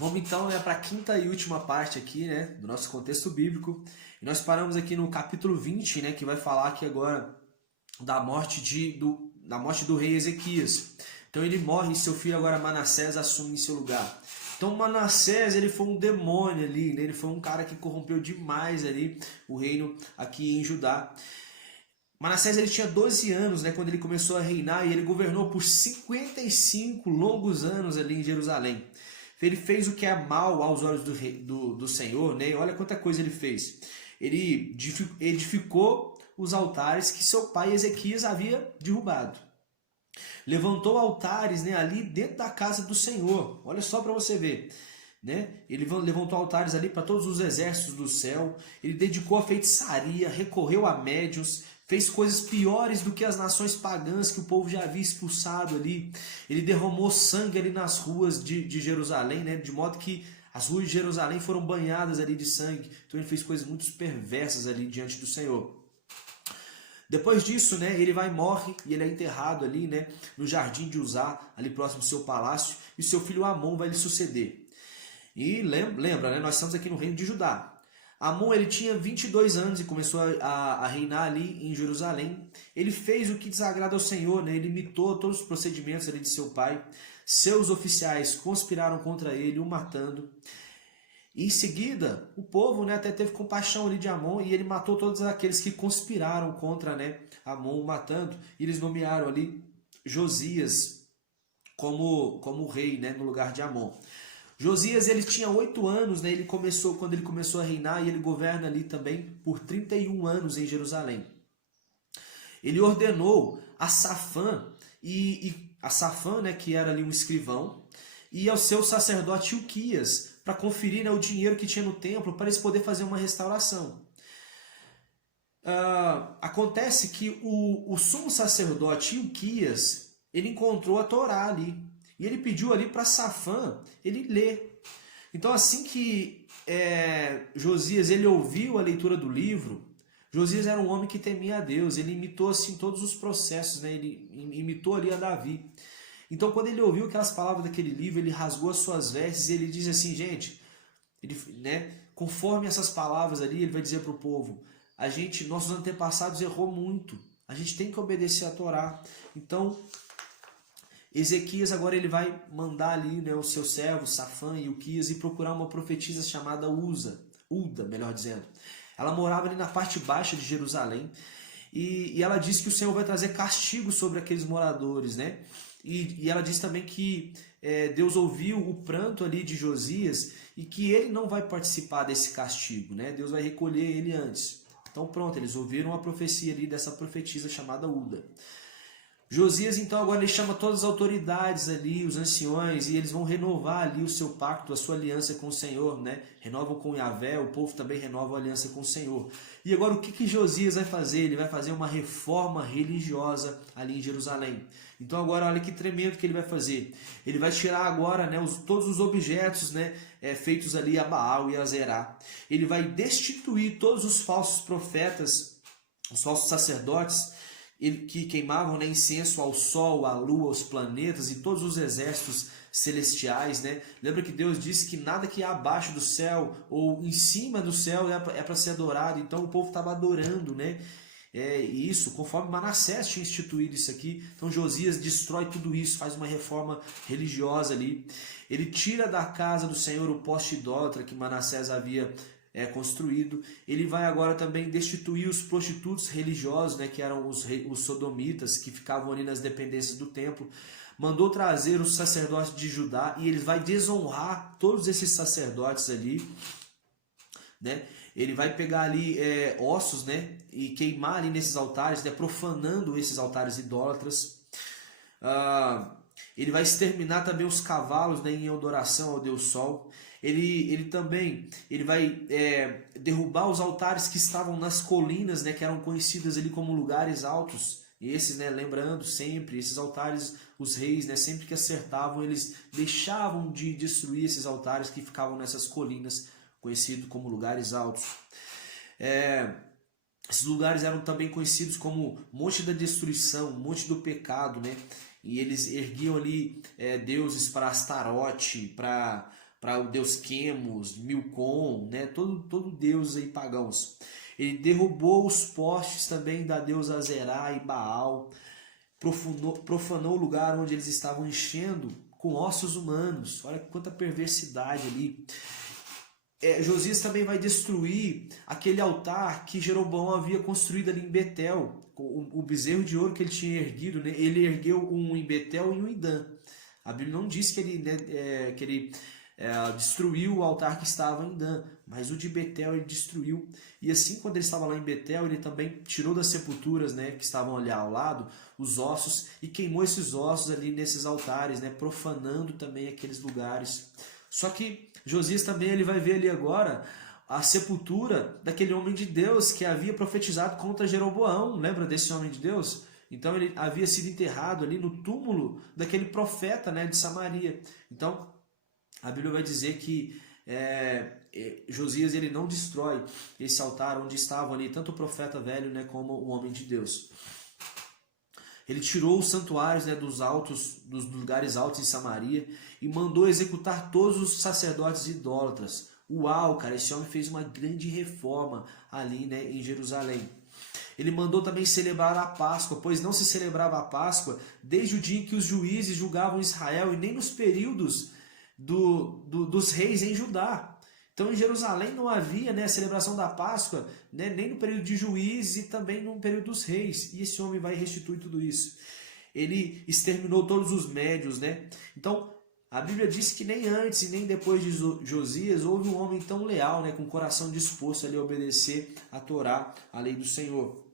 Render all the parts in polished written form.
Vamos então para a quinta e última parte aqui, né, do nosso contexto bíblico. E nós paramos aqui no capítulo 20, né, que vai falar aqui agora da morte do rei Ezequias. Então ele morre e seu filho agora Manassés assume em seu lugar. Então Manassés, ele foi um demônio ali, né? Ele foi um cara que corrompeu demais ali o reino aqui em Judá. Manassés, ele tinha 12 anos, né, quando ele começou a reinar, e ele governou por 55 longos anos ali em Jerusalém. Ele fez o que é mal aos olhos do Senhor, né? Olha quanta coisa ele fez. Ele edificou os altares que seu pai Ezequias havia derrubado. Levantou altares, né, ali dentro da casa do Senhor. Olha só para você ver. Né? Ele levantou altares ali para todos os exércitos do céu. Ele dedicou a feitiçaria, recorreu a médiuns, fez coisas piores do que as nações pagãs que o povo já havia expulsado ali. Ele derramou sangue ali nas ruas de Jerusalém, né? De modo que as ruas de Jerusalém foram banhadas ali de sangue. Então ele fez coisas muito perversas ali diante do Senhor. Depois disso, né, ele morre e ele é enterrado ali, né, no jardim de Uzá, ali próximo do seu palácio, e seu filho Amon vai lhe suceder. E lembra, né, nós estamos aqui no reino de Judá. Amon, ele tinha 22 anos e começou a reinar ali em Jerusalém. Ele fez o que desagrada ao Senhor, né, ele imitou todos os procedimentos ali de seu pai. Seus oficiais conspiraram contra ele, o matando. E em seguida, o povo, né, até teve compaixão ali de Amon e ele matou todos aqueles que conspiraram contra, né, Amon, matando. E eles nomearam ali Josias como rei, né, no lugar de Amon. Josias, ele tinha 8 anos, né, quando ele começou a reinar, e ele governa ali também por 31 anos em Jerusalém. Ele ordenou a Safã, né, que era ali um escrivão, e ao seu sacerdote Hilquias, para conferir, né, o dinheiro que tinha no templo, para eles poderem fazer uma restauração. Acontece que o sumo sacerdote Hilquias, ele encontrou a Torá ali, e ele pediu ali para Safã ele ler. Então assim que Josias ele ouviu a leitura do livro, Josias era um homem que temia a Deus, ele imitou assim todos os processos, né, ele imitou ali a Davi. Então, quando ele ouviu aquelas palavras daquele livro, ele rasgou as suas vestes e ele diz assim, gente, né, conforme essas palavras ali, ele vai dizer para o povo, nossos antepassados errou muito, a gente tem que obedecer a Torá. Então, Ezequias agora ele vai mandar ali, né, o seu servo, Safã e Hilquias, e procurar uma profetisa chamada Ulda, melhor dizendo. Ela morava ali na parte baixa de Jerusalém, e ela disse que o Senhor vai trazer castigo sobre aqueles moradores, né? E ela diz também que Deus ouviu o pranto ali de Josias e que ele não vai participar desse castigo, né? Deus vai recolher ele antes. Então pronto, eles ouviram a profecia ali dessa profetisa chamada Ulda. Josias então agora ele chama todas as autoridades ali, os anciões, e eles vão renovar ali o seu pacto, a sua aliança com o Senhor, né? Renovam com Yahvé, o povo também renova a aliança com o Senhor. E agora o que Josias vai fazer? Ele vai fazer uma reforma religiosa ali em Jerusalém. Então agora olha que tremendo que ele vai fazer. Ele vai tirar agora, né, todos os objetos, né, feitos ali a Baal e a Zerá. Ele vai destituir todos os falsos profetas, os falsos sacerdotes, que queimavam, né, incenso ao sol, à lua, aos planetas e todos os exércitos celestiais, né? Lembra que Deus disse que nada que há abaixo do céu ou em cima do céu é para ser adorado. Então o povo estava adorando, né? Isso, conforme Manassés tinha instituído isso aqui. Então Josias destrói tudo isso, faz uma reforma religiosa ali. Ele tira da casa do Senhor o poste idólatra que Manassés havia construído. Ele vai agora também destituir os prostitutos religiosos, né, que eram os sodomitas, que ficavam ali nas dependências do templo. Mandou trazer os sacerdotes de Judá e ele vai desonrar todos esses sacerdotes ali, né? Ele vai pegar ali ossos, né, e queimar ali nesses altares, né, profanando esses altares idólatras. Ele vai exterminar também os cavalos, né, em adoração ao Deus Sol. Ele também vai derrubar os altares que estavam nas colinas, né, que eram conhecidas ali como lugares altos. E esses, né, lembrando sempre, esses altares, os reis, né, sempre que acertavam, eles deixavam de destruir esses altares que ficavam nessas colinas, conhecidos como lugares altos. Esses lugares eram também conhecidos como Monte da Destruição, Monte do Pecado, né? E eles erguiam ali deuses para Astarote, para para o deus Quemos, Milcom, né? Todo deus aí pagãos. Ele derrubou os postes também da deusa Azerá e Baal, profanou o lugar onde eles estavam enchendo com ossos humanos. Olha quanta perversidade ali. Josias também vai destruir aquele altar que Jeroboão havia construído ali em Betel, o bezerro de ouro que ele tinha erguido, né? Ele ergueu um em Betel e um em Dan. A Bíblia não diz que ele, né, destruiu o altar que estava em Dan, mas o de Betel ele destruiu. E assim, quando ele estava lá em Betel, ele também tirou das sepulturas, né, que estavam ali ao lado, os ossos, e queimou esses ossos ali nesses altares, né, profanando também aqueles lugares. Só que Josias também ele vai ver ali agora a sepultura daquele homem de Deus que havia profetizado contra Jeroboão. Lembra desse homem de Deus? Então ele havia sido enterrado ali no túmulo daquele profeta, né, de Samaria. Então a Bíblia vai dizer que Josias ele não destrói esse altar onde estavam ali tanto o profeta velho, né, como o homem de Deus. Ele tirou os santuários, né, dos lugares altos em Samaria e mandou executar todos os sacerdotes idólatras. Uau, cara, esse homem fez uma grande reforma ali, né, em Jerusalém. Ele mandou também celebrar a Páscoa, pois não se celebrava a Páscoa desde o dia em que os juízes julgavam Israel e nem nos períodos dos reis em Judá. Então em Jerusalém não havia, né, a celebração da Páscoa, né, nem no período de juízes e também no período dos reis. E esse homem vai restituir tudo isso. Ele exterminou todos os médios, né? Então a Bíblia diz que nem antes e nem depois de Josias houve um homem tão leal, né, com o coração disposto ali a obedecer a Torá, a lei do Senhor.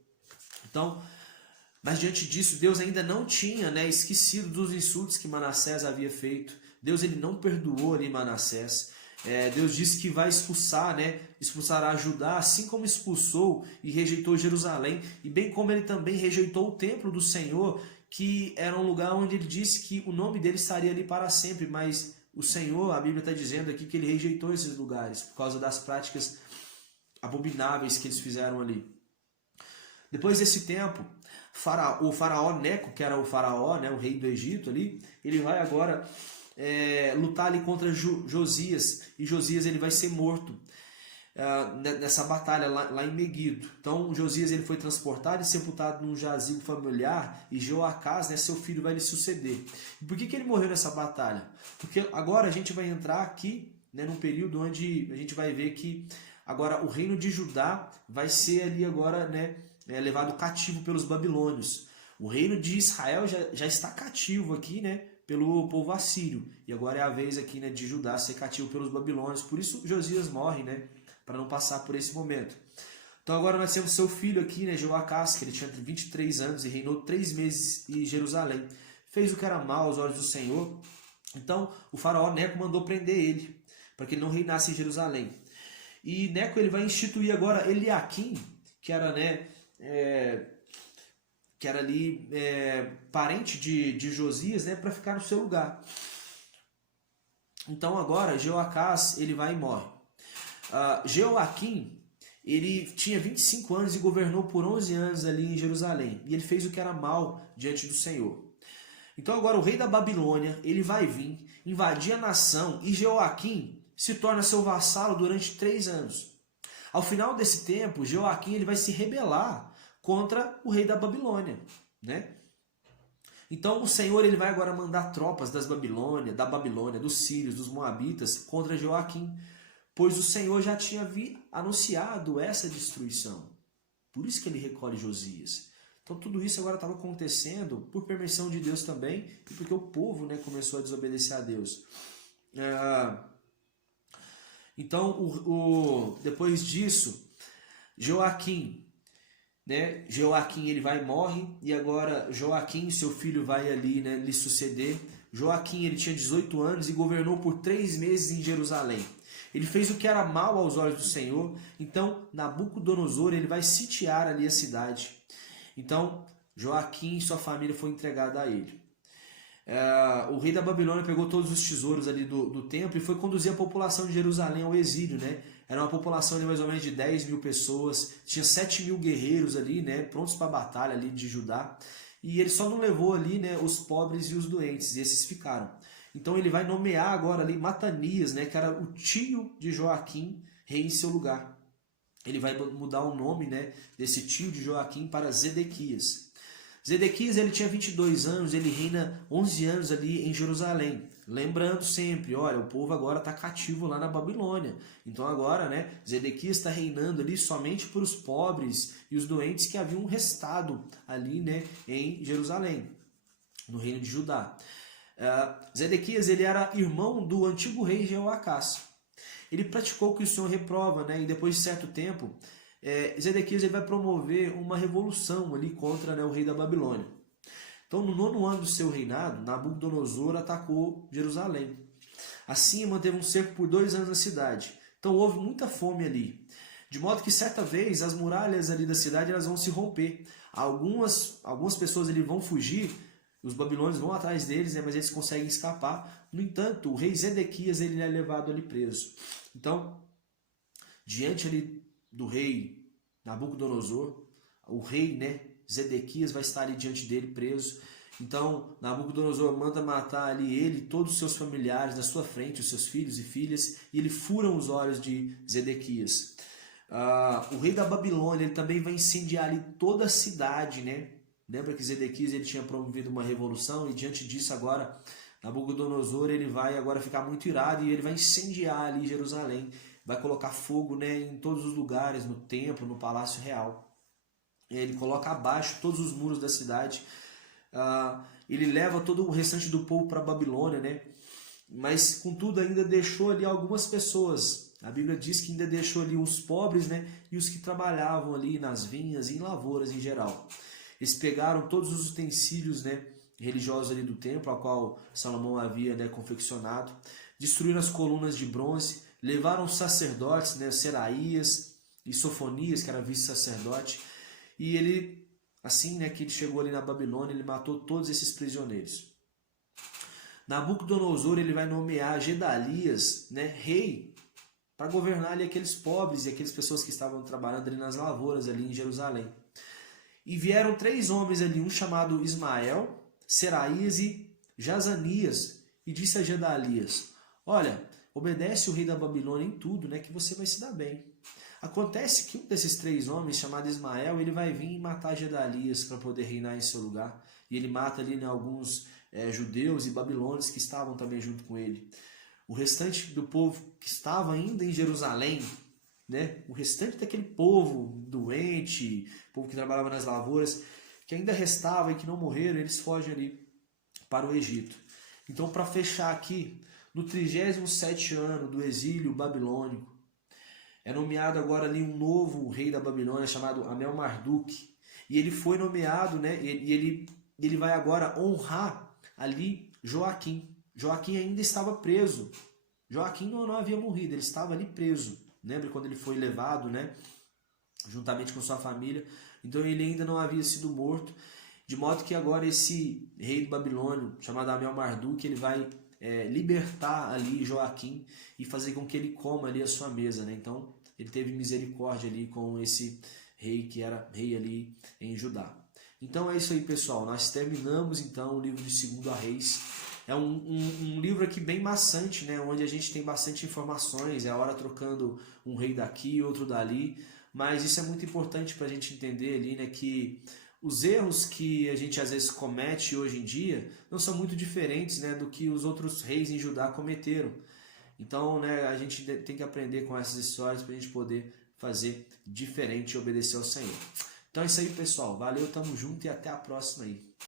Então, mas diante disso, Deus ainda não tinha, né, esquecido dos insultos que Manassés havia feito. Deus ele não perdoou ali Manassés. Deus disse que vai expulsar, né, expulsará Judá, assim como expulsou e rejeitou Jerusalém, e bem como ele também rejeitou o templo do Senhor, que era um lugar onde ele disse que o nome dele estaria ali para sempre, mas o Senhor, a Bíblia está dizendo aqui que ele rejeitou esses lugares, por causa das práticas abomináveis que eles fizeram ali. Depois desse tempo, o faraó Neco, que era o faraó, né, o rei do Egito ali, ele vai agora lutar ali contra Josias, e Josias ele vai ser morto nessa batalha lá em Meguido. Então Josias ele foi transportado e sepultado num jazigo familiar, e Joacás, né, seu filho, vai lhe suceder. E por que ele morreu nessa batalha? Porque agora a gente vai entrar aqui, né, num período onde a gente vai ver que agora o reino de Judá vai ser ali agora, né, levado cativo pelos babilônios. O reino de Israel já está cativo aqui, né, pelo povo assírio. E agora é a vez aqui, né, de Judá ser cativo pelos babilônios. Por isso Josias morre, né, para não passar por esse momento. Então agora nós temos seu filho aqui, né, Joacás, que ele tinha 23 anos e reinou 3 meses em Jerusalém. Fez o que era mal aos olhos do Senhor. Então o faraó Neco mandou prender ele, para que ele não reinasse em Jerusalém. E Neco ele vai instituir agora Eliaquim, que era, né, que era ali parente de Josias, né, para ficar no seu lugar. Então agora Jeoacás ele vai e morre. Jeoaquim ele tinha 25 anos e governou por 11 anos ali em Jerusalém. E ele fez o que era mal diante do Senhor. Então agora o rei da Babilônia ele vai vir, invadir a nação, e Jeoaquim se torna seu vassalo durante 3 anos. Ao final desse tempo, Jeoaquim ele vai se rebelar contra o rei da Babilônia, né? Então o Senhor ele vai agora mandar tropas da Babilônia, dos sírios, dos moabitas contra Jeoaquim, pois o Senhor já tinha anunciado essa destruição. Por isso que ele recolhe Josias. Então tudo isso agora estava acontecendo por permissão de Deus também, e porque o povo, né, começou a desobedecer a Deus. Então depois disso, Joaquim ele vai e morre, e agora Joaquim, seu filho, vai ali, né, lhe suceder. Joaquim ele tinha 18 anos e governou por 3 meses em Jerusalém. Ele fez o que era mal aos olhos do Senhor. Então Nabucodonosor ele vai sitiar ali a cidade. Então Joaquim e sua família foi entregada a ele. O rei da Babilônia pegou todos os tesouros ali do templo e foi conduzir a população de Jerusalém ao exílio, né? Era uma população de mais ou menos de 10 mil pessoas, tinha 7 mil guerreiros ali, né, prontos para a batalha ali de Judá, e ele só não levou ali, né, os pobres e os doentes, e esses ficaram. Então ele vai nomear agora ali Matanias, né, que era o tio de Joaquim, rei em seu lugar. Ele vai mudar o nome, né, desse tio de Joaquim para Zedequias. Zedequias ele tinha 22 anos, ele reina 11 anos ali em Jerusalém. Lembrando sempre, olha, o povo agora está cativo lá na Babilônia. Então agora, né, Zedequias está reinando ali somente por os pobres e os doentes que haviam restado ali, né, em Jerusalém, no reino de Judá. Zedequias ele era irmão do antigo rei Jeoacás. Ele praticou o que o Senhor reprova, né, e depois de certo tempo, Zedequias ele vai promover uma revolução ali contra, né, o rei da Babilônia. Então, no 9º ano do seu reinado, Nabucodonosor atacou Jerusalém. Assim, manteve um cerco por 2 anos na cidade. Então, houve muita fome ali. De modo que, certa vez, as muralhas ali da cidade elas vão se romper. Algumas pessoas ali vão fugir, os babilônios vão atrás deles, né, mas eles conseguem escapar. No entanto, o rei Zedequias ele é levado ali preso. Então, diante ali do rei Nabucodonosor, o rei, né, Zedequias vai estar ali diante dele preso. Então Nabucodonosor manda matar ali ele e todos os seus familiares na sua frente, os seus filhos e filhas, e ele fura os olhos de Zedequias. O rei da Babilônia ele também vai incendiar ali toda a cidade, né? Lembra que Zedequias ele tinha promovido uma revolução e diante disso agora Nabucodonosor ele vai agora ficar muito irado e ele vai incendiar ali Jerusalém, vai colocar fogo, né, em todos os lugares, no templo, no palácio real. Ele coloca abaixo todos os muros da cidade. Ele leva todo o restante do povo para a Babilônia, né? Mas, contudo, ainda deixou ali algumas pessoas. A Bíblia diz que ainda deixou ali os pobres, né? E os que trabalhavam ali nas vinhas e em lavouras em geral. Eles pegaram todos os utensílios, né, religiosos ali do templo, ao qual Salomão havia, né, confeccionado. Destruíram as colunas de bronze. Levaram os sacerdotes, né, Seraías e Sofonias, que era vice-sacerdote. E ele, assim, né, que ele chegou ali na Babilônia, ele matou todos esses prisioneiros. Nabucodonosor ele vai nomear Gedalias, né, rei, para governar ali aqueles pobres e aquelas pessoas que estavam trabalhando ali nas lavouras ali em Jerusalém. E vieram 3 homens ali, um chamado Ismael, Seraías e Jazanias, e disse a Gedalias: olha, obedece o rei da Babilônia em tudo, né, que você vai se dar bem. Acontece que um desses 3 homens, chamado Ismael, ele vai vir e matar Gedalias para poder reinar em seu lugar. E ele mata ali, né, alguns judeus e babilônios que estavam também junto com ele. O restante do povo que estava ainda em Jerusalém, né, o restante daquele povo doente, povo que trabalhava nas lavouras, que ainda restava e que não morreram, eles fogem ali para o Egito. Então, para fechar aqui, no 37º ano do exílio babilônico, é nomeado agora ali um novo rei da Babilônia chamado Amel-Marduk. E ele foi nomeado, né, e ele vai agora honrar ali Joaquim. Joaquim ainda estava preso. Joaquim não havia morrido, ele estava ali preso. Lembra quando ele foi levado, né, juntamente com sua família? Então ele ainda não havia sido morto. De modo que agora esse rei do Babilônia, chamado Amel-Marduk, ele vai libertar ali Joaquim e fazer com que ele coma ali a sua mesa, né? Então ele teve misericórdia ali com esse rei que era rei ali em Judá. Então é isso aí, pessoal. Nós terminamos então o livro de 2 Reis. É um livro aqui bem maçante, né? Onde a gente tem bastante informações, é a hora trocando um rei daqui, outro dali, mas isso é muito importante para a gente entender ali, né, que os erros que a gente às vezes comete hoje em dia não são muito diferentes, né, do que os outros reis em Judá cometeram. Então, né, a gente tem que aprender com essas histórias para a gente poder fazer diferente e obedecer ao Senhor. Então é isso aí, pessoal. Valeu, tamo junto e até a próxima aí.